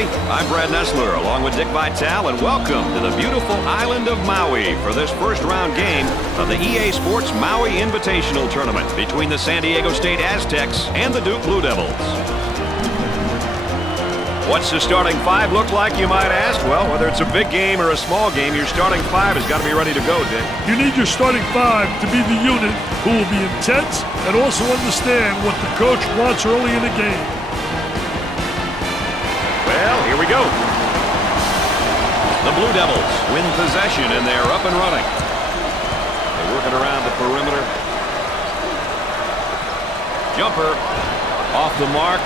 everybody. I'm Brad Nessler along with Dick Vitale, and welcome to the beautiful island of Maui for this first-round game of the EA Sports Maui Invitational Tournament between the San Diego State Aztecs and the Duke Blue Devils. What's the starting five look like, you might ask? Well, whether it's a big game or a small game, your starting five has got to be ready to go, Dick. You need your starting five to be the unit who will be intense and also understand what the coach wants early in the game. Well, here we go. The Blue Devils win possession, and they're up and running. They're working around the perimeter. Jumper off the mark.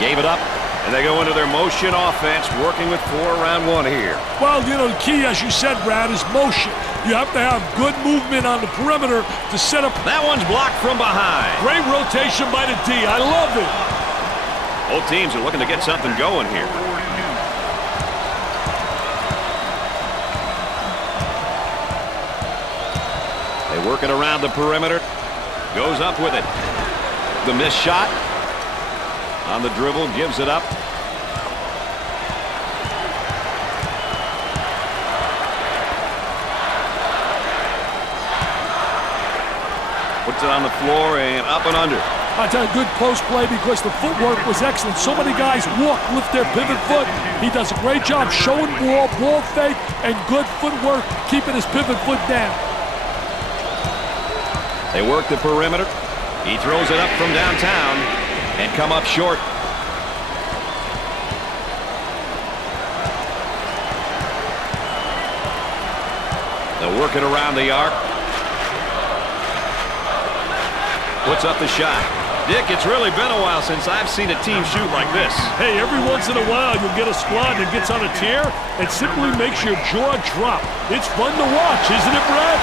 Gave it up. And they go into their motion offense, working with 4 around 1 here. Well, you know, the key, as you said, Brad, is motion. You have to have good movement on the perimeter to set up. That one's blocked from behind. Great rotation by the D. I love it. Both teams are looking to get something going here. They work it around the perimeter. Goes up with it. The missed shot. On the dribble, gives it up. Puts it on the floor and up and under. I tell you, good post play because the footwork was excellent. So many guys walk, lift their pivot foot. He does a great job showing ball fake, and good footwork, keeping his pivot foot down. They work the perimeter. He throws it up from downtown and come up short. They'll work it around the arc. Puts up the shot. Dick, it's really been a while since I've seen a team shoot like this. Hey, every once in a while you'll get a squad that gets on a tear and simply makes your jaw drop. It's fun to watch, isn't it, Brad?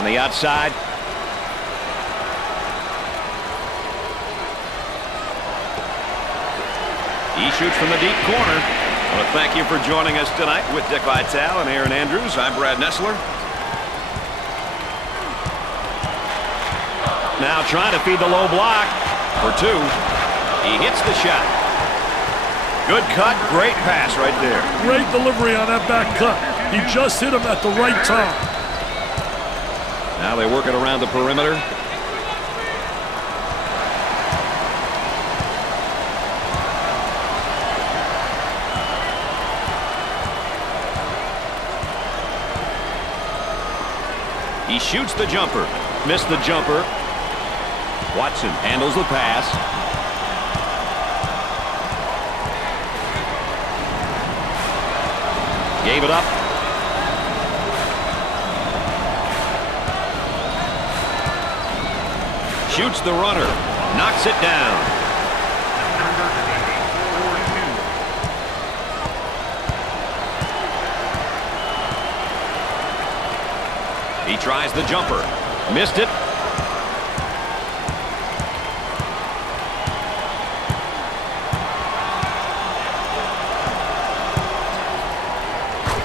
On the outside. He shoots from the deep corner. I want to thank you for joining us tonight with Dick Vitale and Aaron Andrews. I'm Brad Nessler. Now trying to feed the low block for 2. He hits the shot. Good cut, great pass right there. Great delivery on that back cut. He just hit him at the right time. Now they work it around the perimeter. He shoots the jumper. Missed the jumper. Watson handles the pass. Gave it up. Shoots the runner. Knocks it down. He tries the jumper. Missed it.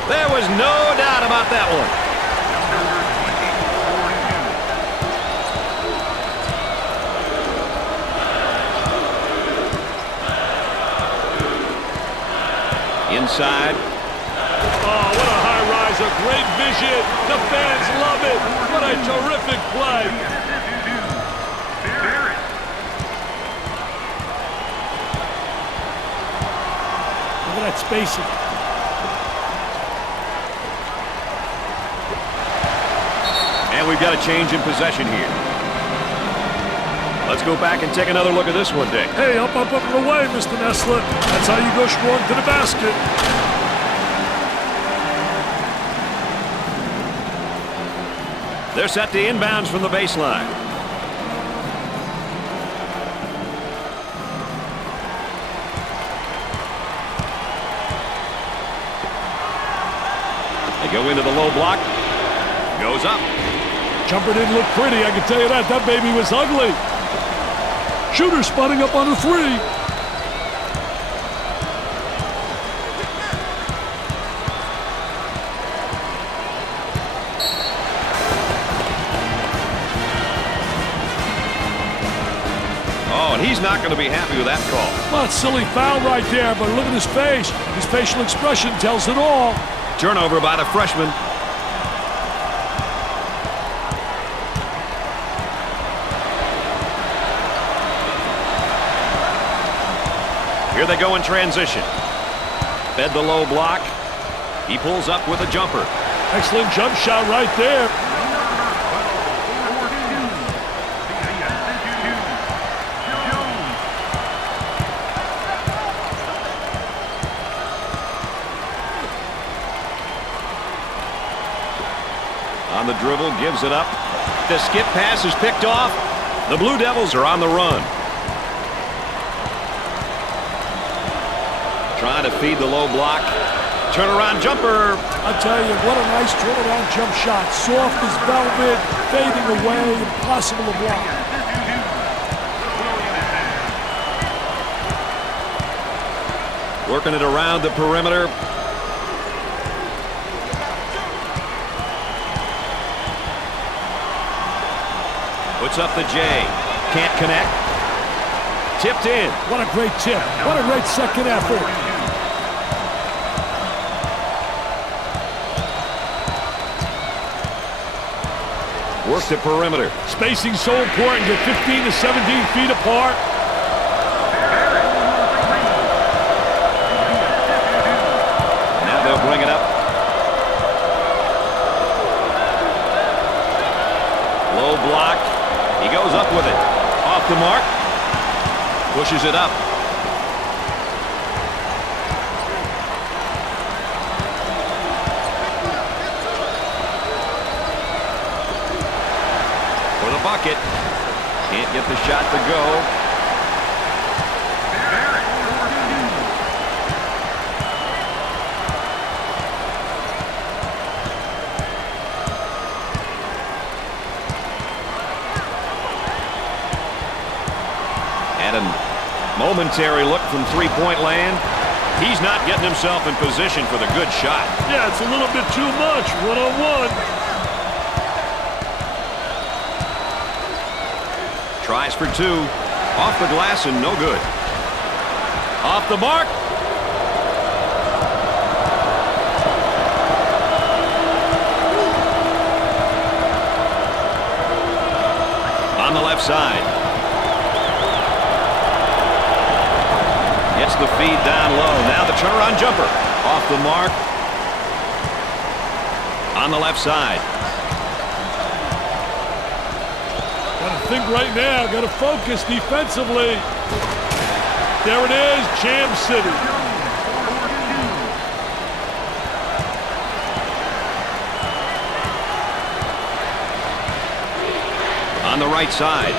There was no doubt about that one. Inside. Oh, what a high riser. Great vision. The fans love it. What a terrific play. Look at that spacing. And we've got a change in possession here. Let's go back and take another look at this one, Dick. Hey, up, and away, Mr. Nessler. That's how you go strong to the basket. They're set to inbounds from the baseline. They go into the low block. Goes up. Jumper didn't look pretty, I can tell you that. That baby was ugly. Shooter spotting up on the 3. he's not going to be happy with that call. Well, it's silly foul right there, but look at his face. His facial expression tells it all. Turnover by the freshman. Here they go in transition. Fed the low block. He pulls up with a jumper. Excellent jump shot right there. On the dribble, gives it up. The skip pass is picked off. The Blue Devils are on the run. Trying to feed the low block. Turnaround jumper. I tell you, what a nice turnaround jump shot. Soft as velvet, fading away, impossible to block. Working it around the perimeter. Puts up the J. Can't connect. Tipped in. What a great tip. What a great second effort. Works the perimeter. Spacing so important. Get 15 to 17 feet apart. Now they'll bring it up. Low block. He goes up with it. Off the mark. Pushes it up. For the bucket. Can't get the shot to go. Momentary look from three-point land. He's not getting himself in position for the good shot. Yeah, it's a little bit too much. One-on-one. Tries for two. Off the glass and no good. Off the mark. On the left side. Gets the feed down low. Now the turnaround jumper. Off the mark. On the left side. Got to think right now. Got to focus defensively. There it is. Jam City. On the right side.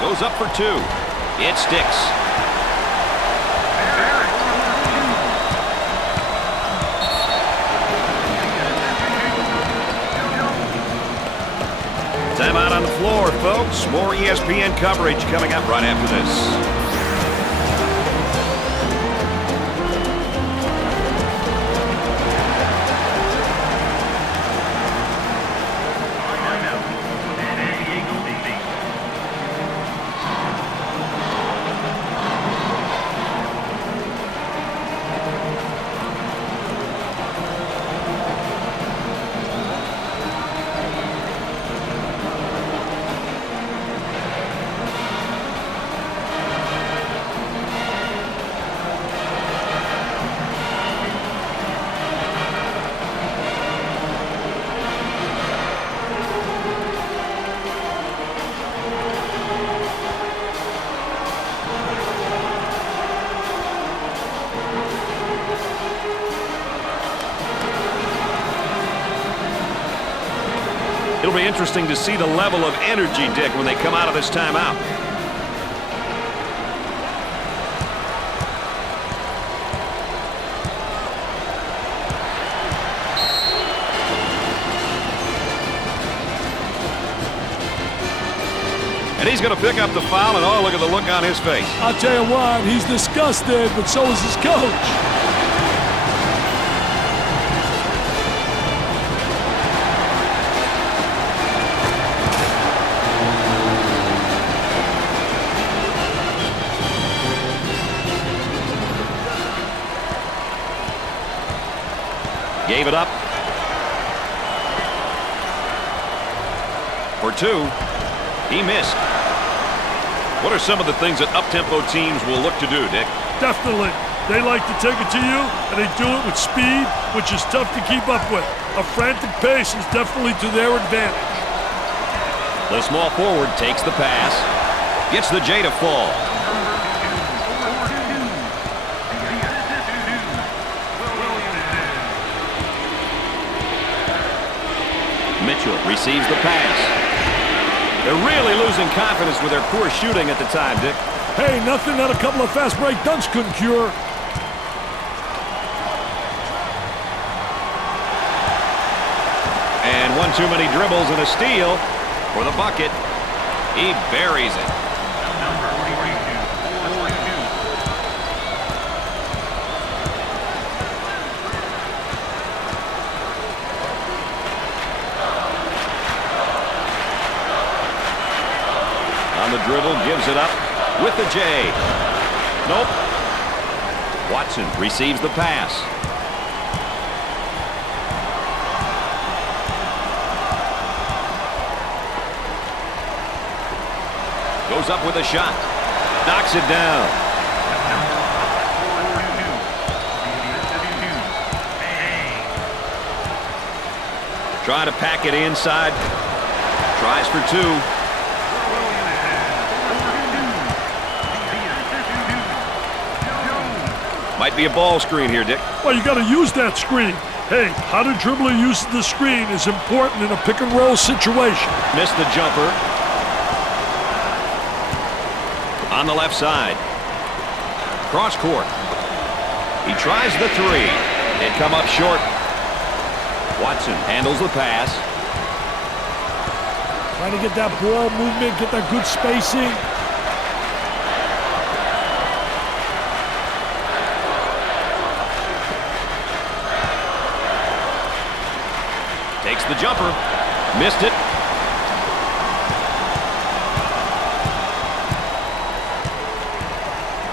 Goes up for two. It sticks. Timeout on the floor, folks. More ESPN coverage coming up right after this. It'll be interesting to see the level of energy, Dick, when they come out of this timeout. And he's going to pick up the foul, and oh, look at the look on his face. I'll tell you what, he's disgusted, but so is his coach. Gave it up. For 2. He missed. What are some of the things that up-tempo teams will look to do, Dick? Definitely. They like to take it to you, and they do it with speed, which is tough to keep up with. A frantic pace is definitely to their advantage. The small forward takes the pass. Gets the J to fall. Mitchell receives the pass. They're really losing confidence with their poor shooting at the time, Dick. Hey, nothing that a couple of fast break dunks couldn't cure. And one too many dribbles and a steal for the bucket. He buries it. On the dribble, gives it up with the J. Nope. Watson receives the pass. Goes up with a shot. Knocks it down. Trying to pack it inside. Tries for 2. Might be a ball screen here, Dick. Well, you got to use that screen. Hey, how the dribbler uses the screen is important in a pick-and-roll situation. Missed the jumper. On the left side. Cross court. He tries the 3. It come up short. Watson handles the pass. Trying to get that ball movement, get that good spacing. Takes the jumper. Missed it.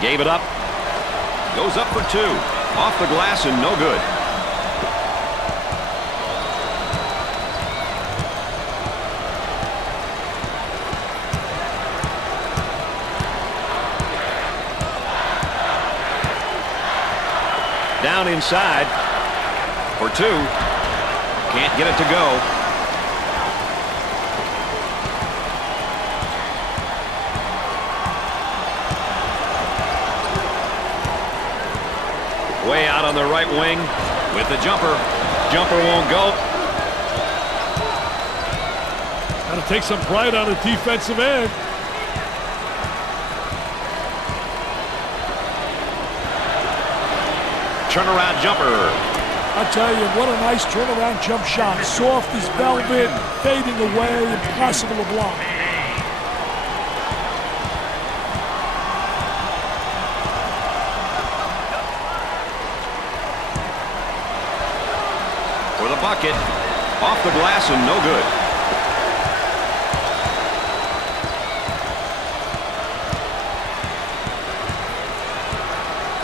Gave it up. Goes up for 2. Off the glass and no good. Down inside for 2. Can't get it to go. Way out on the right wing with the jumper. Jumper won't go. Got to take some pride on the defensive end. Turnaround jumper. I tell you, what a nice turnaround jump shot. Soft as velvet, fading away, impossible to block. For the bucket. Off the glass and no good.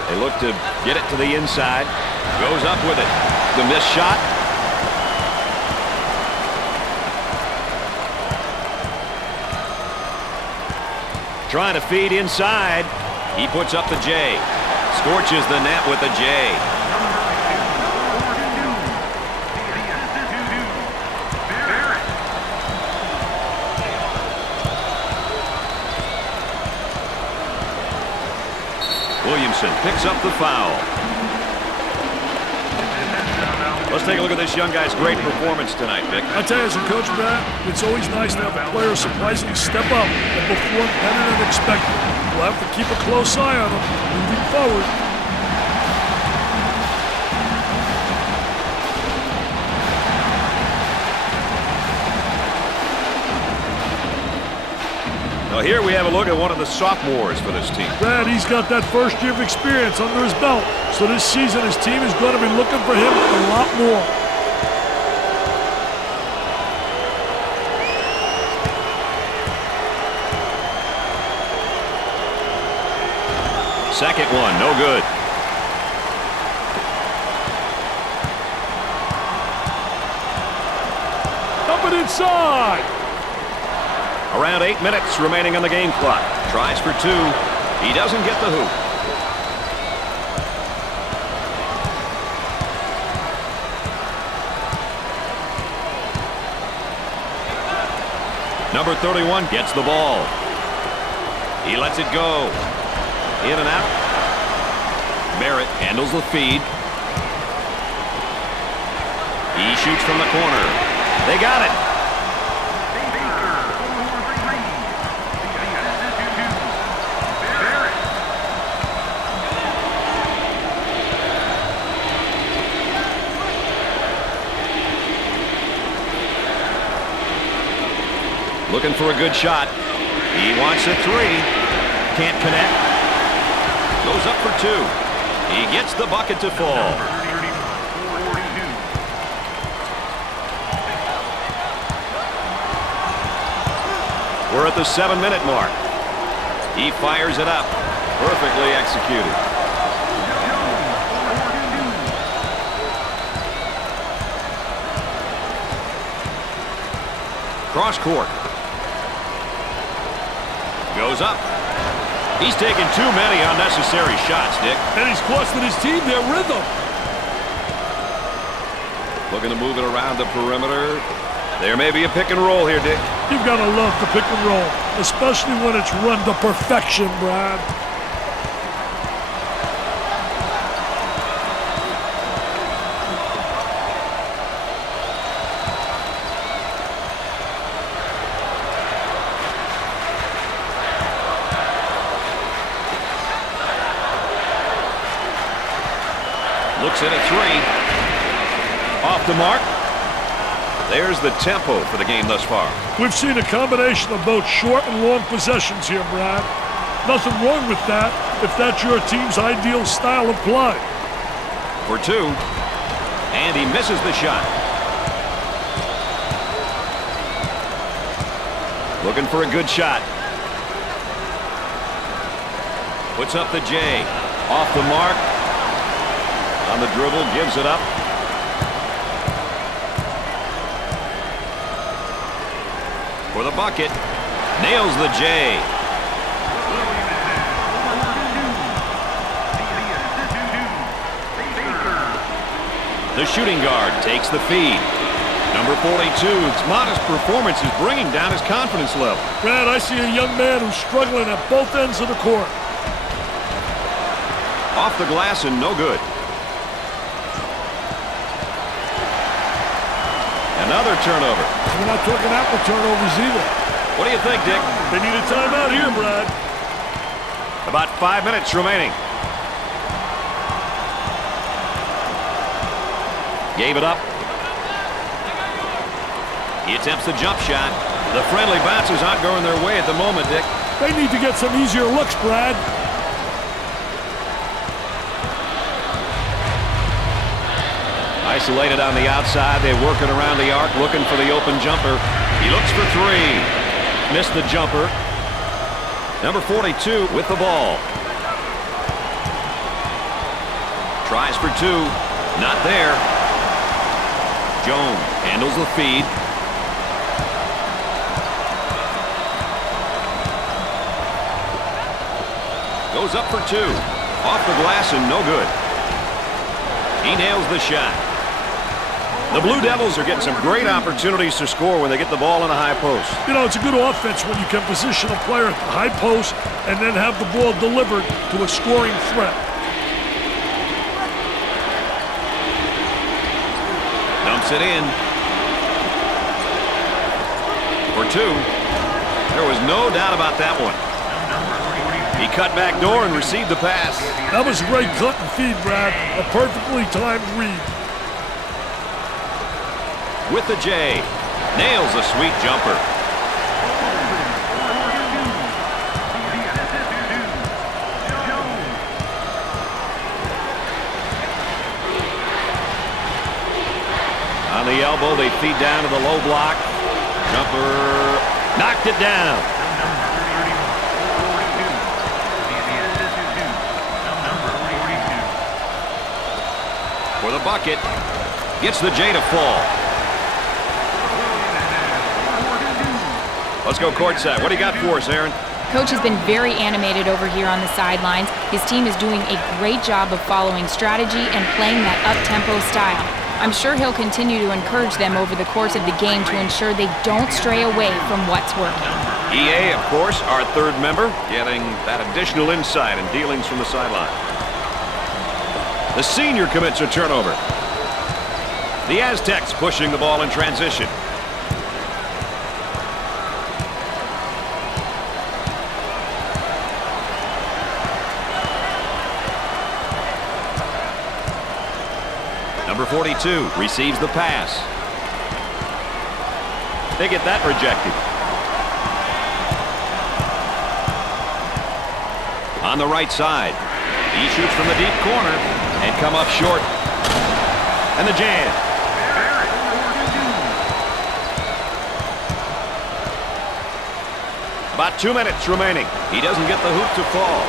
They look to get it to the inside. Goes up with it. The missed shot. Trying to feed inside. He puts up the J. Scorches the net with the J. Williamson picks up the foul. Let's take a look at this young guy's great performance tonight, Vic. I tell you, as a coach, Matt, it's always nice to have a player surprisingly step up and perform better than expected. We'll have to keep a close eye on him moving forward. Now here we have a look at one of the sophomores for this team. Brad, he's got that first year of experience under his belt. So this season his team is going to be looking for him a lot more. Second one, no good. inside. Around 8 minutes remaining on the game clock. Tries for two. He doesn't get the hoop. Number 31 gets the ball. He lets it go. In and out. Barrett handles the feed. He shoots from the corner. They got it. Looking for a good shot. He wants a three. Can't connect. Goes up for two. He gets the bucket to fall. We're at the 7-minute mark. He fires it up. Perfectly executed. Cross court. Goes up. He's taken too many unnecessary shots, Dick. And he's costing his team their rhythm. Looking to move it around the perimeter. There may be a pick and roll here, Dick. You've got to love the pick and roll, especially when it's run to perfection, Brad. Looks at a three. Off the mark. There's the tempo for the game thus far. We've seen a combination of both short and long possessions here, Brad. Nothing wrong with that if that's your team's ideal style of play. For two. And he misses the shot. Looking for a good shot. Puts up the J. Off the mark. On the dribble, gives it up. For the bucket. Nails the J. The shooting guard takes the feed. Number 42's modest performance is bringing down his confidence level. Brad, I see a young man who's struggling at both ends of the court. Off the glass and no good. Another turnover. We're not talking apple turnovers either. What do you think, Dick? They need a timeout here, Brad. About 5 minutes remaining. Gave it up. He attempts the jump shot. The friendly bounces aren't going their way at the moment, Dick. They need to get some easier looks, Brad. Isolated on the outside. They're working around the arc, looking for the open jumper. He looks for three. Missed the jumper. Number 42 with the ball. Tries for two. Not there. Jones handles the feed. Goes up for two. Off the glass and no good. He nails the shot. The Blue Devils are getting some great opportunities to score when they get the ball in the high post. You know, it's a good offense when you can position a player at the high post and then have the ball delivered to a scoring threat. Dumps it in. For two. There was no doubt about that one. He cut back door and received the pass. That was a great cut and feed, Brad. A perfectly timed read. With the J. Nails a sweet jumper. On the elbow, they feed down to the low block. Jumper knocked it down. For the bucket. Gets the J to fall. Let's go courtside. What do you got for us, Aaron? Coach has been very animated over here on the sidelines. His team is doing a great job of following strategy and playing that up-tempo style. I'm sure he'll continue to encourage them over the course of the game to ensure they don't stray away from what's working. EA, of course, our third member, getting that additional insight and dealings from the sideline. The senior commits a turnover. The Aztecs pushing the ball in transition. Number 42 receives the pass. They get that rejected. On the right side, he shoots from the deep corner and come up short. And the jam. About 2 minutes remaining. He doesn't get the hoop to fall.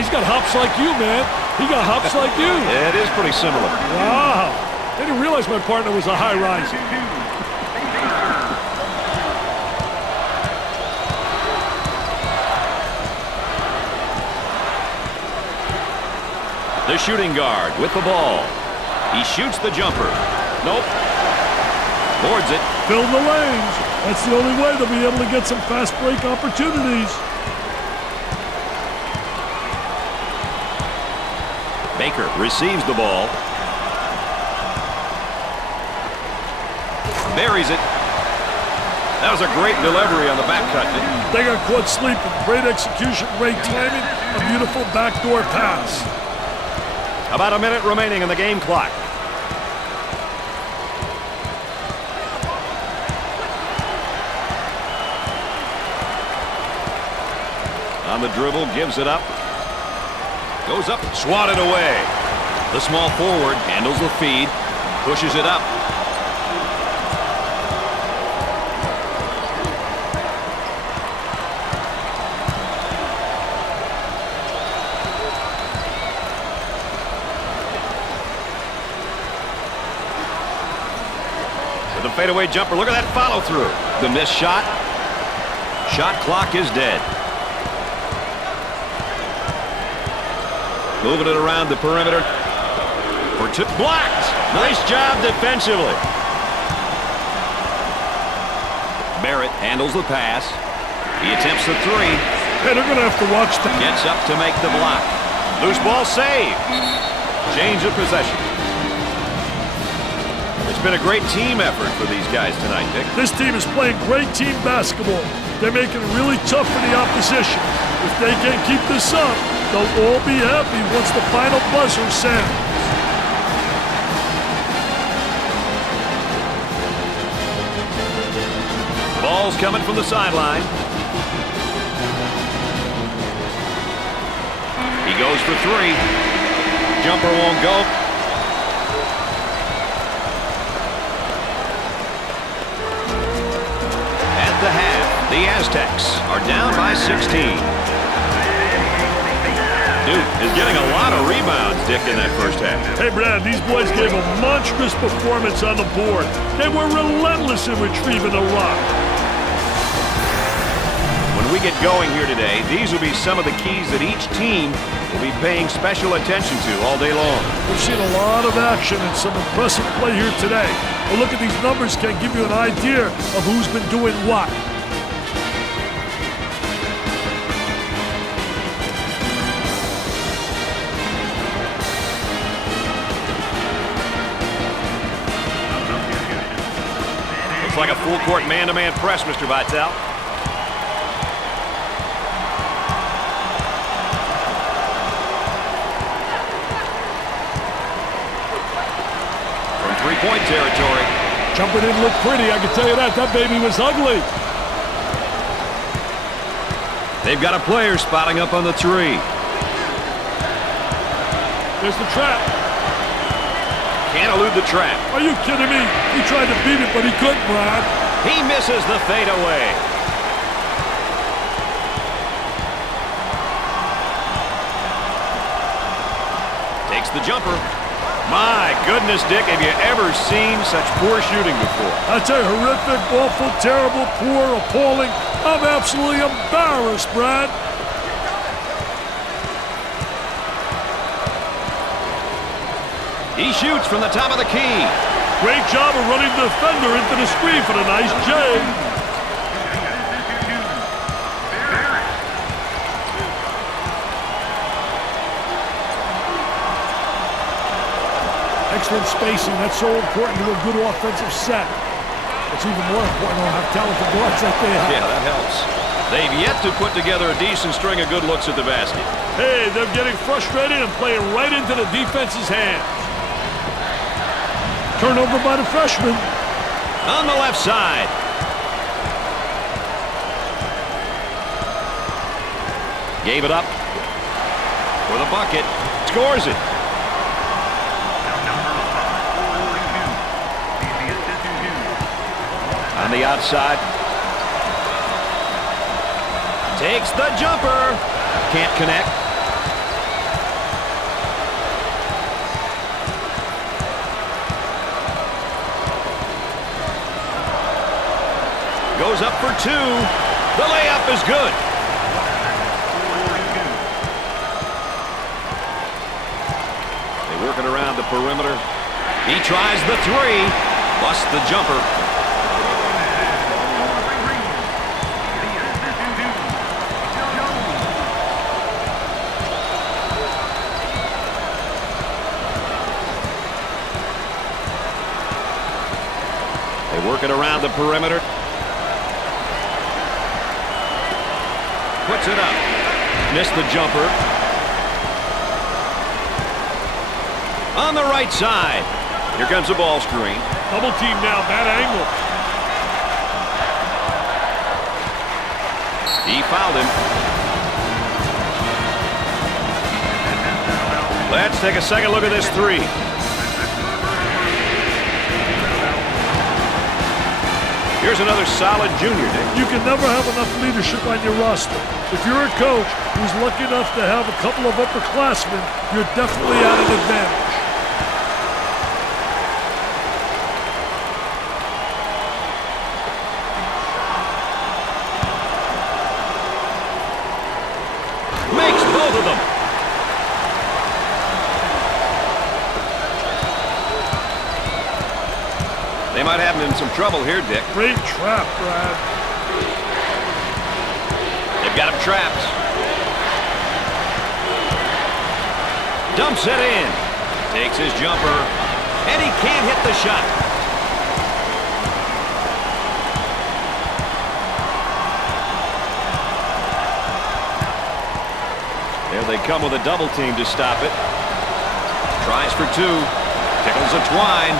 He's got hops like you, man. He got hops like you. Yeah, it is pretty similar. Wow. I didn't realize my partner was a high riser. The shooting guard with the ball. He shoots the jumper. Nope. Boards it. Fill the lanes. That's the only way they'll be able to get some fast break opportunities. Baker receives the ball. Buries it. That was a great delivery on the back cut. They got caught sleeping. Great execution, great timing, a beautiful backdoor pass. About a minute remaining on the game clock. On the dribble, gives it up. Goes up, swatted away. The small forward handles the feed, pushes it up. With a fadeaway jumper, look at that follow through. The missed shot. Shot clock is dead. Moving it around the perimeter. For two. Blocked! Nice job defensively. Barrett handles the pass. He attempts the three. Hey, they're going to have to watch that. Gets up to make the block. Loose ball save. Change of possession. It's been a great team effort for these guys tonight, Dick. This team is playing great team basketball. They're making it really tough for the opposition. If they can keep this up, they'll all be happy once the final buzzer sounds. Ball's coming from the sideline. He goes for three. Jumper won't go. At the half, the Aztecs are down by 16. Duke is getting a lot of rebounds, Dick, in that first half. Hey, Brad, these boys gave a monstrous performance on the board. They were relentless in retrieving the rock. When we get going here today, these will be some of the keys that each team will be paying special attention to all day long. We've seen a lot of action and some impressive play here today. A look at these numbers can give you an idea of who's been doing what. Looks like a full-court man-to-man press, Mr. Vitale. From three-point territory. Jumper didn't look pretty, I can tell you that. That baby was ugly. They've got a player spotting up on the three. There's the trap. Can't elude the trap. Are you kidding me? He tried to beat it, but he couldn't, Brad. He misses the fadeaway. Takes the jumper. My goodness, Dick, have you ever seen such poor shooting before? I'd say horrific, awful, terrible, poor, appalling. I'm absolutely embarrassed, Brad. He shoots from the top of the key. Great job of running the defender into the screen for the nice J. Excellent spacing. That's so important to a good offensive set. It's even more important to have talented guards like they have. Yeah, that helps. They've yet to put together a decent string of good looks at the basket. Hey, they're getting frustrated and playing right into the defense's hands. Turnover by the freshman. On the left side. Gave it up for the bucket. Scores it. On the outside. Takes the jumper. Can't connect. Goes up for two. The layup is good. They work it around the perimeter. He tries the three. Busts the jumper. They work it around the perimeter. Puts it up. Missed the jumper. On the right side. Here comes the ball screen. Double team now, bad angle. He fouled him. Let's take a second look at this three. Here's another solid junior, Dick. You can never have enough leadership on your roster. If you're a coach who's lucky enough to have a couple of upperclassmen, you're definitely at an advantage. Makes both of them. They might have him in some trouble here, Dick. Great trap, Brad. They've got him trapped. Dumps it in. Takes his jumper. And he can't hit the shot. There they come with a double team to stop it. Tries for two. Tickles a twine.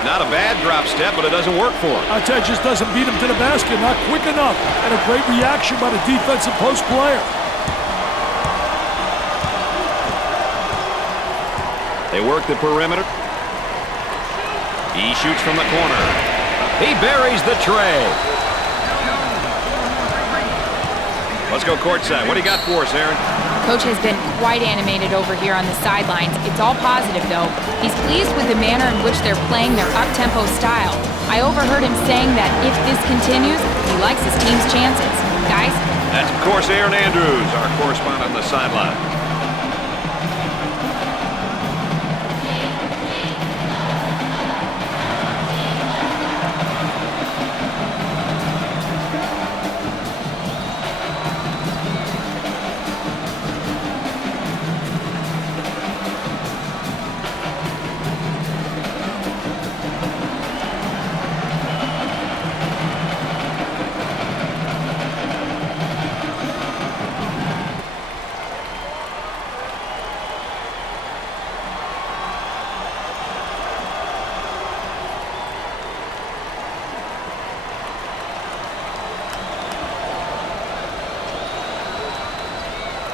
Not a bad drop step, but it doesn't work for him. I tell you, just doesn't beat him to the basket, not quick enough. And a great reaction by the defensive post player. They work the perimeter. He shoots from the corner. He buries the tray. Let's go courtside. What do you got for us, Aaron? Coach has been quite animated over here on the sidelines. It's all positive, though. He's pleased with the manner in which they're playing their up-tempo style. I overheard him saying that if this continues, he likes his team's chances. Guys? That's, of course, Aaron Andrews, our correspondent on the sideline.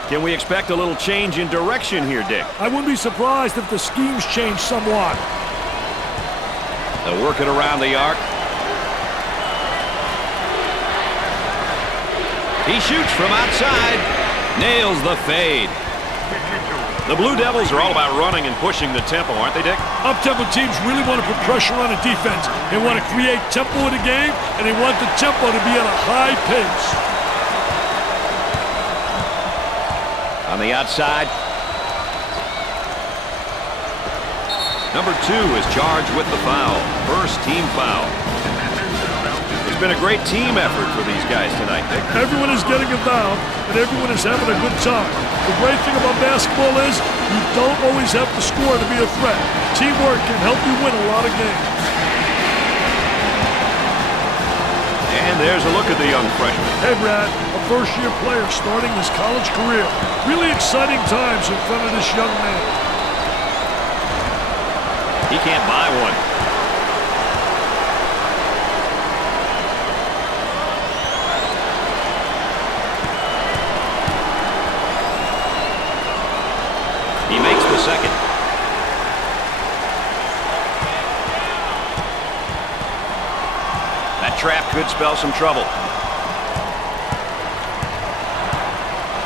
Can we expect a little change in direction here, Dick? I wouldn't be surprised if the schemes change somewhat. They'll work it around the arc. He shoots from outside. Nails the fade. The Blue Devils are all about running and pushing the tempo, aren't they, Dick? Up-tempo teams really want to put pressure on the defense. They want to create tempo in the game, and they want the tempo to be at a high pace. On the outside. Number 2 is charged with the foul. First team foul. It's been a great team effort for these guys tonight, Dick. Everyone is getting involved, and everyone is having a good time. The great thing about basketball is you don't always have to score to be a threat. Teamwork can help you win a lot of games. And there's a look at the young freshman. Hey, Brad, a first-year player starting his college career. Really exciting times in front of this young man. He can't buy one. He makes the second. That trap could spell some trouble.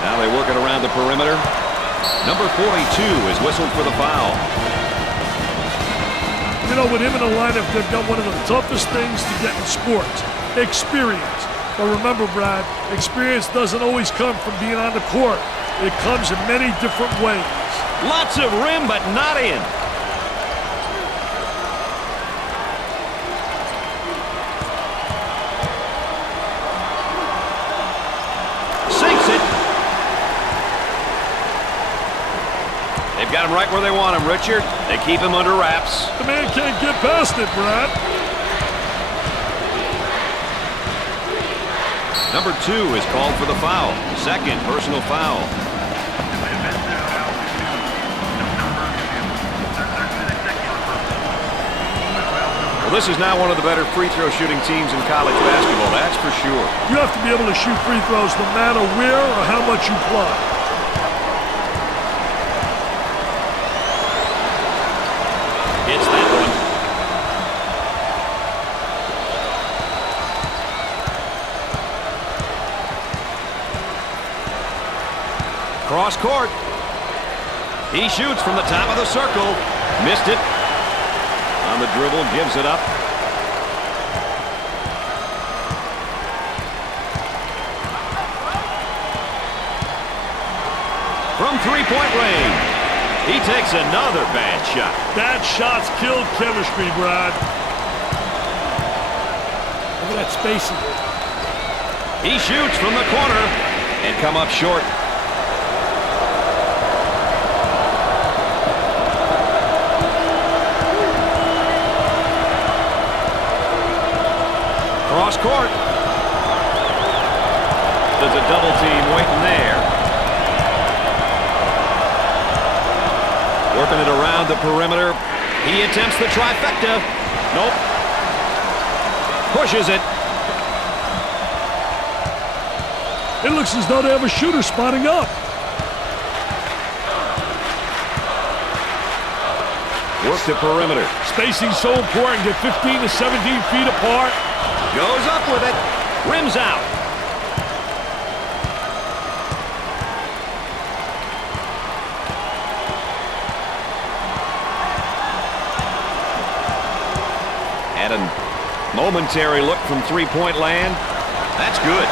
Now they work it around the perimeter. Number 42 is whistled for the foul. You know, with him in the lineup, they've got one of the toughest things to get in sports, experience. But remember, Brad, experience doesn't always come from being on the court. It comes in many different ways. Lots of rim, but not in. Sinks it. They've got him right where they want him, Richard. They keep him under wraps. The man can't get past it, Brad. Number 2 is called for the foul. Second personal foul. Well, this is now one of the better free throw shooting teams in college basketball, that's for sure. You have to be able to shoot free throws no matter where or how much you play. Hits that one. Cross court. He shoots from the top of the circle. Missed it. On the dribble, gives it up. From three-point range, he takes another bad shot. Bad shots killed chemistry, Brad. Look at that spacing. He shoots from the corner and come up short. Cross court. There's a double team waiting there. Working it around the perimeter. He attempts the trifecta. Nope. Pushes it. It looks as though they have a shooter spotting up. Work the perimeter. Spacing's so important. Get 15 to 17 feet apart. Goes up with it. Rims out. Had a momentary look from three-point land. That's good.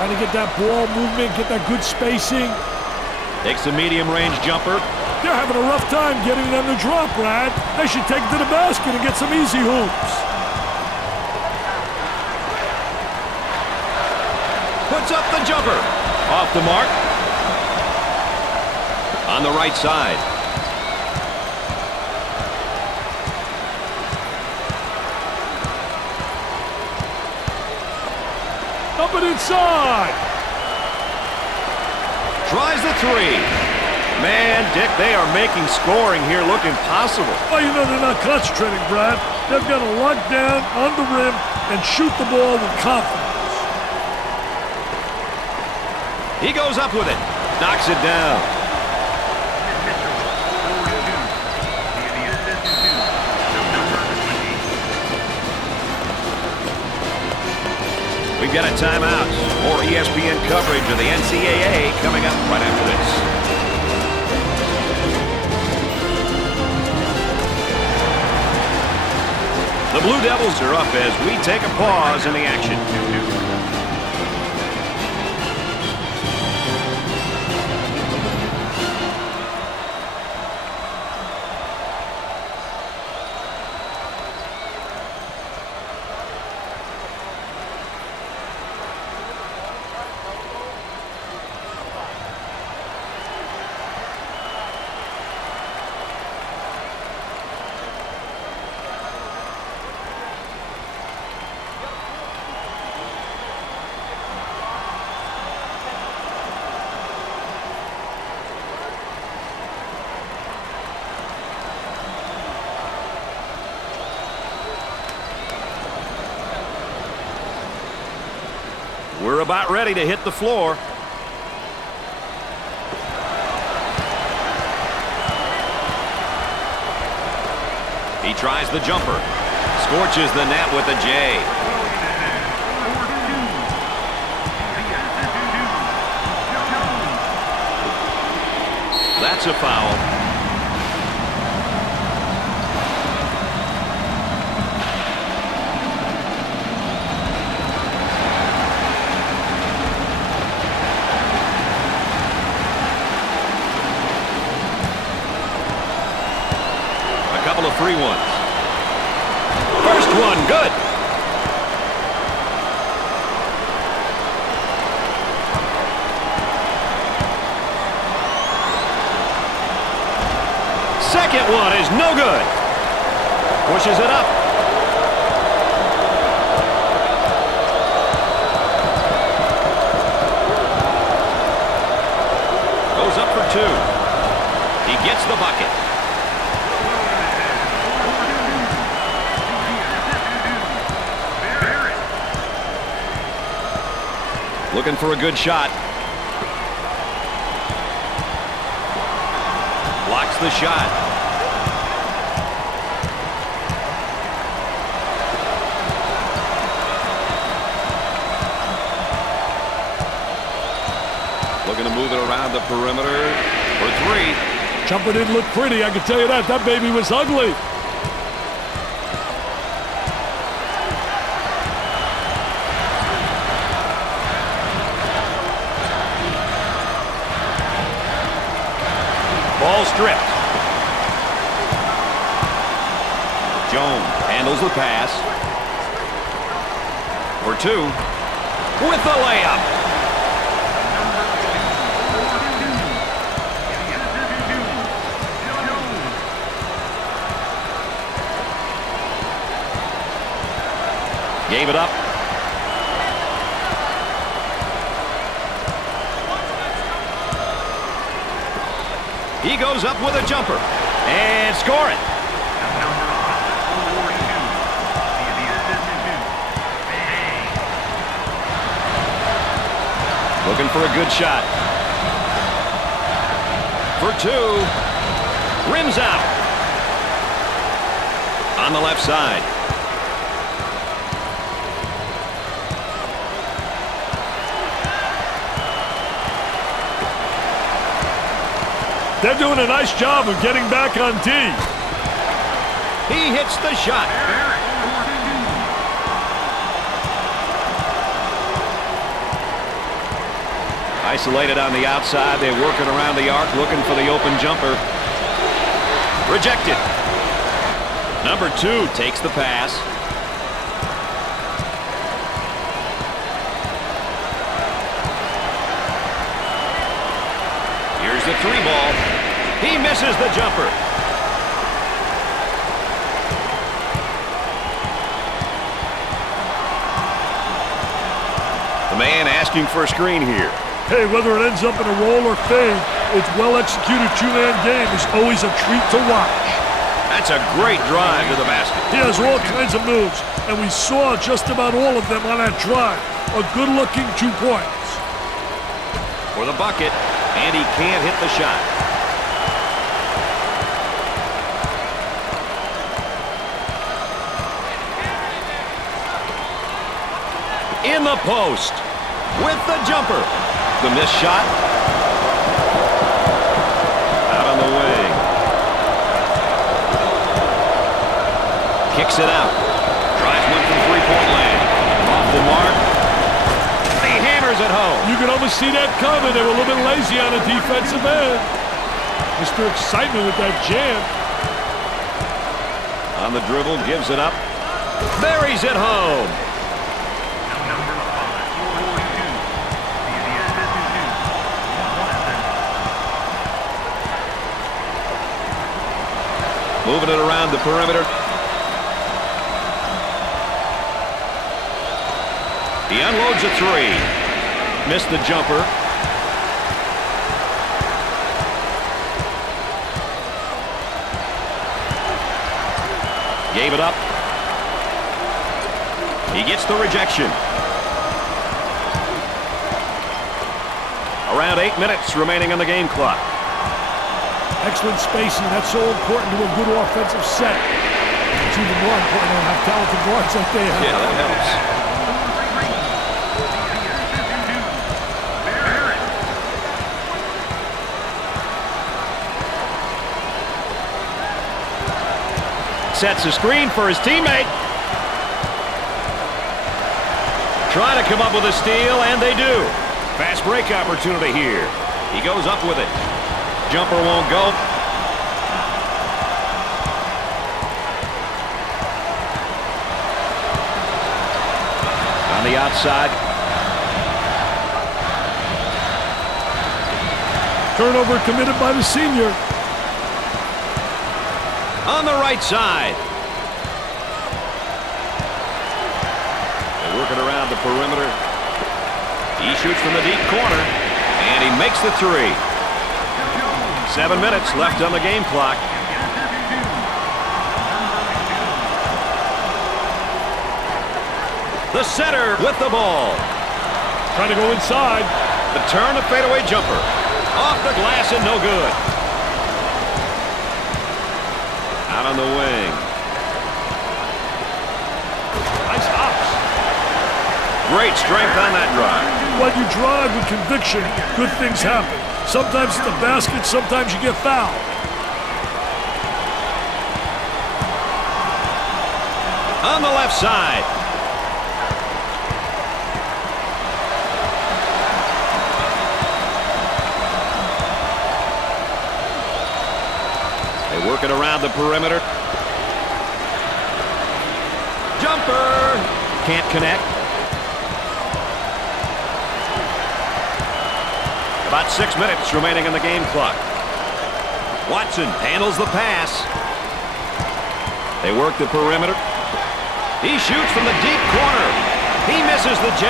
Trying to get that ball movement, get that good spacing. Takes a medium-range jumper. They're having a rough time getting them to drop, Brad. They should take it to the basket and get some easy hoops. Puts up the jumper. Off the mark. On the right side. Up and inside. Tries the three. Man, Dick, they are making scoring here look impossible. Well, you know they're not concentrating, Brad. They've got to lock down on the rim and shoot the ball with confidence. He goes up with it. Knocks it down. We've got a timeout. More ESPN coverage of the NCAA coming up right after this. The Blue Devils are up as we take a pause in the action. We're about ready to hit the floor. He tries the jumper. Scorches the net with a J. That's a foul. Of free ones. First one, good. Second one is no good. Pushes it up. Goes up for two. He gets the bucket. Looking for a good shot. Blocks the shot. Looking to move it around the perimeter for three. Jumper didn't look pretty, I can tell you that. That baby was ugly. Ball stripped. Jones handles the pass. For two. With the layup. Gave it up. He goes up with a jumper and score it. Looking for a good shot. For two. Rims out. On the left side. They're doing a nice job of getting back on D. He hits the shot. Isolated on the outside. They're working around the arc, looking for the open jumper. Rejected. Number two takes the pass. Here's the three ball. He misses the jumper. The man asking for a screen here. Hey, whether it ends up in a roll or fade, its well-executed two-man game is always a treat to watch. That's a great drive to the basket. He has all kinds of moves, and we saw just about all of them on that drive. A good-looking 2 points. For the bucket, and he can't hit the shot. In the post with the jumper. The missed shot. Out on the wing. Kicks it out. Drives one from three-point land. Off the mark. He hammers it home. You can almost see that coming. They were a little bit lazy on the defensive end. Mr. Excitement with that jam. On the dribble, gives it up. Buries it home. Moving it around the perimeter. He unloads a three. Missed the jumper. Gave it up. He gets the rejection. Around 8 minutes remaining on the game clock. Excellent spacing. That's so important to a good offensive set. It's even more important to have talented guards like they have. Yeah, that helps. Sets a screen for his teammate. Trying to come up with a steal, and they do. Fast break opportunity here. He goes up with it. Jumper won't go. On the outside. Turnover committed by the senior. On the right side. They're working around the perimeter. He shoots from the deep corner, and he makes the three. 7 minutes left on the game clock. The setter with the ball. Trying to go inside. The turn, a fadeaway jumper. Off the glass and no good. Out on the wing. Nice hops. Great strength on that drive. When you drive with conviction, good things happen. Sometimes it's the basket, sometimes you get fouled. On the left side. They work it around the perimeter. Jumper. Can't connect. About 6 minutes remaining on the game clock. Watson handles the pass. They work the perimeter. He shoots from the deep corner. He misses the J.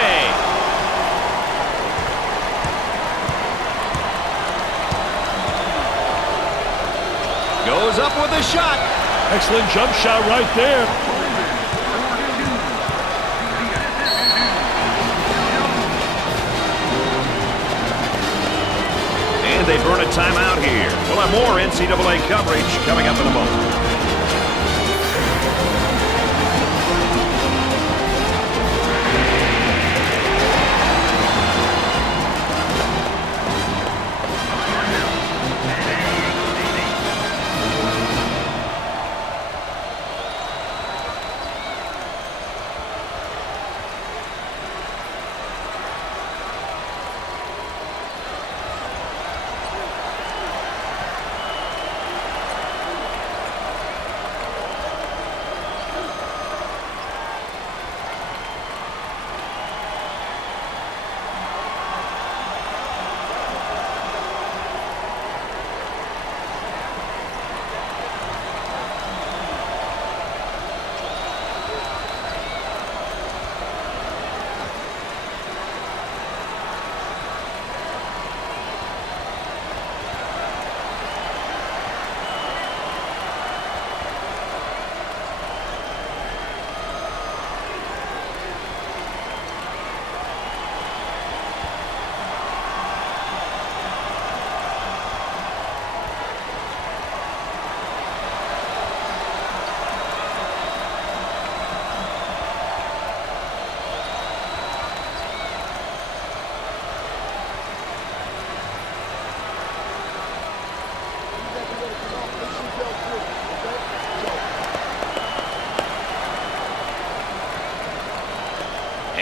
Goes up with a shot. Excellent jump shot right there. And they burn a timeout here. We'll have more NCAA coverage coming up in a moment.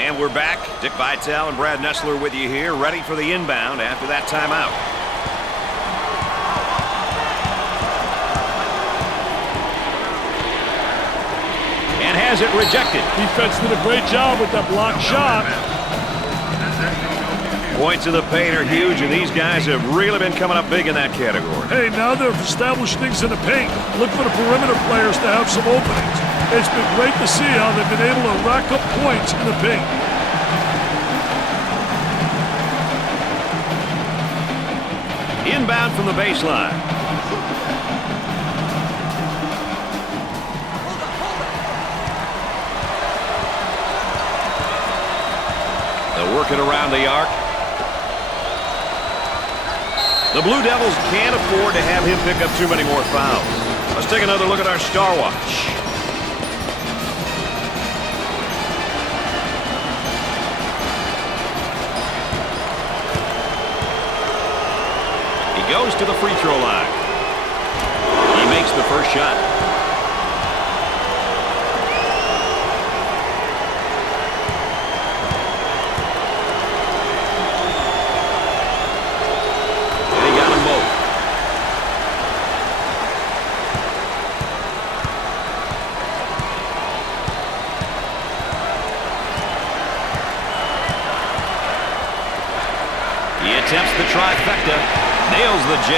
And we're back. Dick Vitale and Brad Nessler with you here, ready for the inbound after that timeout. And has it rejected. Defense did a great job with that block shot. Points in the paint are huge, and these guys have really been coming up big in that category. Hey, now they've established things in the paint. Look for the perimeter players to have some openings. It's been great to see how they've been able to rack up points in the paint. Inbound from the baseline. They'll work it around the arc. The Blue Devils can't afford to have him pick up too many more fouls. Let's take another look at our star watch. He goes to the free throw line. He makes the first shot. Attempts the trifecta, nails the J.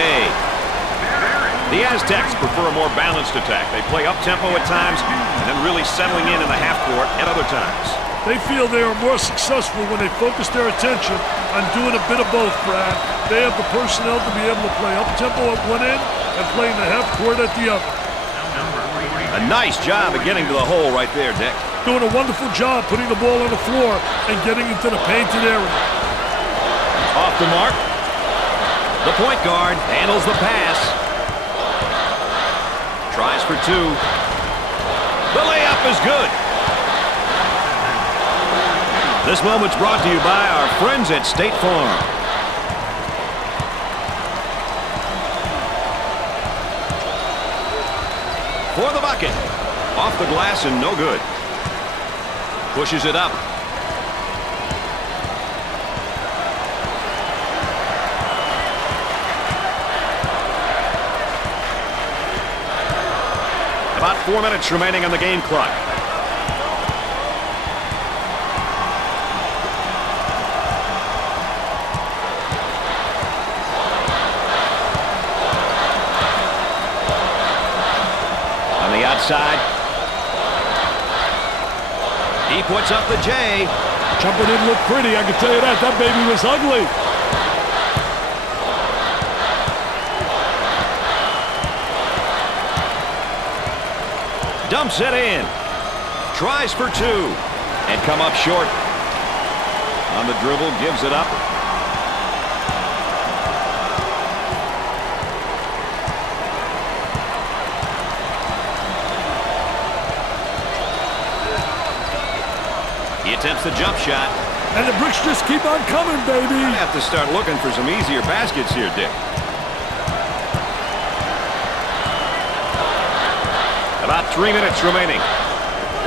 The Aztecs prefer a more balanced attack. They play up-tempo at times and then really settling in the half court at other times. They feel they are more successful when they focus their attention on doing a bit of both, Brad. They have the personnel to be able to play up-tempo at one end and play in the half court at the other. A nice job of getting to the hole right there, Dick. Doing a wonderful job putting the ball on the floor and getting into the painted area. Off the mark. The point guard handles the pass. Tries for two. The layup is good. This moment's brought to you by our friends at State Farm. For the bucket. Off the glass and no good. Pushes it up. About 4 minutes remaining on the game clock. On the outside. He puts up the J. Jumper didn't look pretty, I can tell you that. That baby was ugly. Dumps it in. Tries for two. And come up short. On the dribble, gives it up. He attempts the jump shot. And the bricks just keep on coming, baby. I have to start looking for some easier baskets here, Dick. About 3 minutes remaining.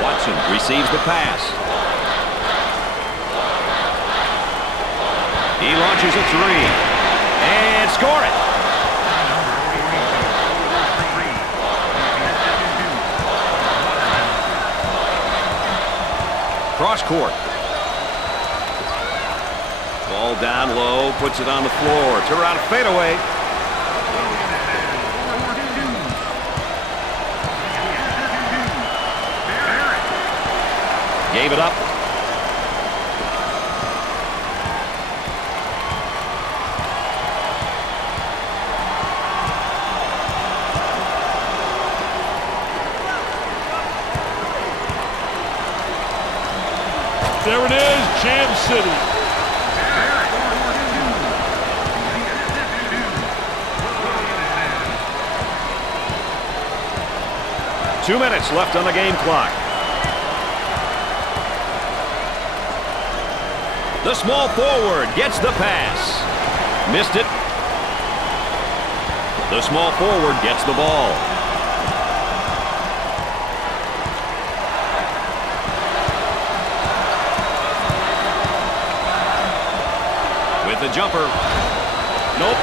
Watson receives the pass. He launches a three. And score it. Cross court. Ball down low, puts it on the floor. Turn around fadeaway. Gave it up. There it is, Jam City. Two minutes left on the game clock. The small forward gets the pass. Missed it. The small forward gets the ball. jumper. Nope.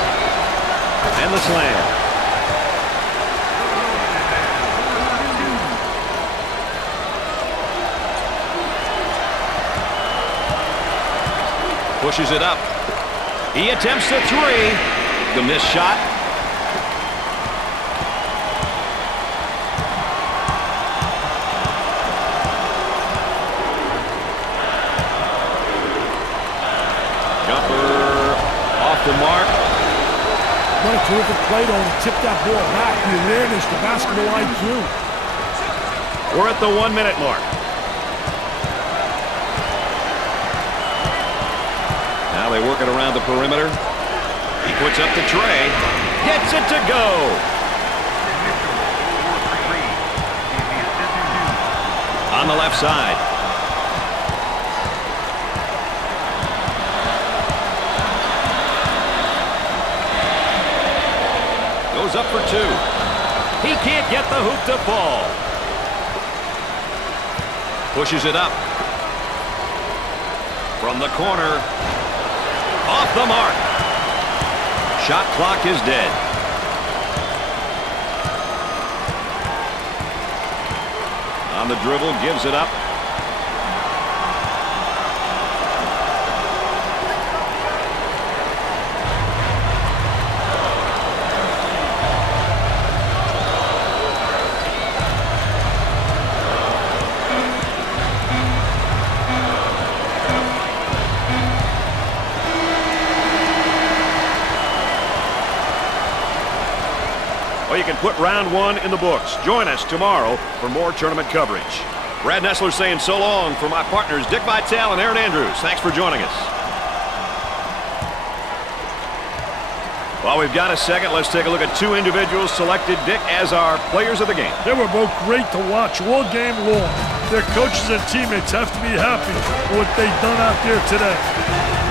And the slam. Pushes it up. He attempts the three. The missed shot. Jumper off the mark. What a terrific play, though, to tip that ball back. The awareness, the basketball IQ. We're at the 1 minute mark. Now they work it around the perimeter. He puts up the tray. Gets it to go. On the left side. Goes up for two. He can't get the hoop to fall. Pushes it up. From the corner. Off the mark. Shot clock is dead. On the dribble, gives it up. Well, you can put round one in the books. Join us tomorrow for more tournament coverage. Brad Nessler saying so long for my partners Dick Vitale and Aaron Andrews. Thanks for joining us. Well, we've got a second. Let's take a look at two individuals selected, Dick, as our players of the game. They were both great to watch all game long. Their coaches and teammates have to be happy with what they've done out there today.